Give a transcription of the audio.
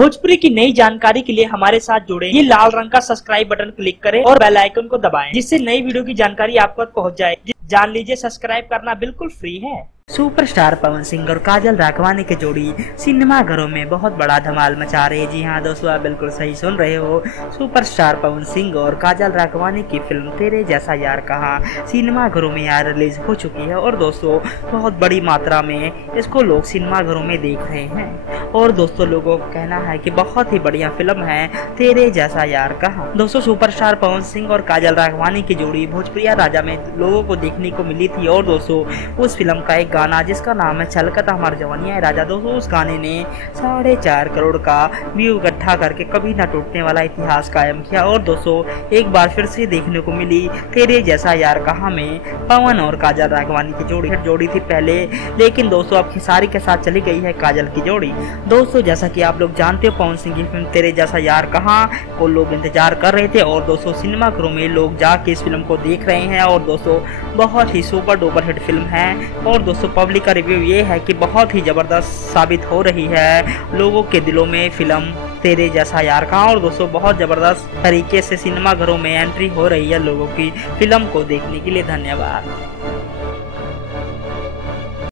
भोजपुरी की नई जानकारी के लिए हमारे साथ जुड़े ये लाल रंग का सब्सक्राइब बटन क्लिक करें और बेल आइकन को दबाएं, जिससे नई वीडियो की जानकारी आप तक पहुंच जाए। जान लीजिए, सब्सक्राइब करना बिल्कुल फ्री है। सुपरस्टार पवन सिंह और काजल राघवानी की जोड़ी सिनेमा घरों में बहुत बड़ा धमाल मचा रही है। जी हाँ दोस्तों, आप बिल्कुल सही सुन रहे हो। सुपरस्टार पवन सिंह और काजल राघवानी की फिल्म तेरे जैसा यार कहाँ सिनेमा घरों में यार रिलीज हो चुकी है और दोस्तों बहुत बड़ी मात्रा में इसको लोग सिनेमा घरों में देख रहे हैं। और दोस्तों लोगों का कहना है कि बहुत ही बढ़िया फिल्म है तेरे जैसा यार कहाँ। दोस्तों सुपरस्टार पवन सिंह और काजल राघवानी की जोड़ी भोजपुरिया राजा में लोगों को देखने को मिली थी और दोस्तों उस फिल्म का एक गाना जिसका नाम है छलकता हमार जवानिया है राजा, दोस्तों उस गाने ने 4.5 करोड़ का व्यू इकट्ठा करके कभी न टूटने वाला इतिहास कायम किया। और दोस्तों एक बार फिर से देखने को मिली तेरे जैसा यार कहाँ में पवन और काजल राघवानी की जोड़ी थी पहले, लेकिन दोस्तों अब खेसारी के साथ चली गई है काजल की जोड़ी। दोस्तों जैसा कि आप लोग जानते हो, पवन सिंह की फिल्म तेरे जैसा यार कहाँ को लोग इंतजार कर रहे थे और दोस्तों सिनेमा घरों में लोग जाके इस फिल्म को देख रहे हैं और दोस्तों बहुत ही सुपर डुपर हिट फिल्म है। और दोस्तों पब्लिक का रिव्यू ये है कि बहुत ही जबरदस्त साबित हो रही है लोगों के दिलों में फिल्म तेरे जैसा यार कहाँ। और दोस्तों बहुत जबरदस्त तरीके से सिनेमा घरों में एंट्री हो रही है लोगों की फिल्म को देखने के लिए। धन्यवाद।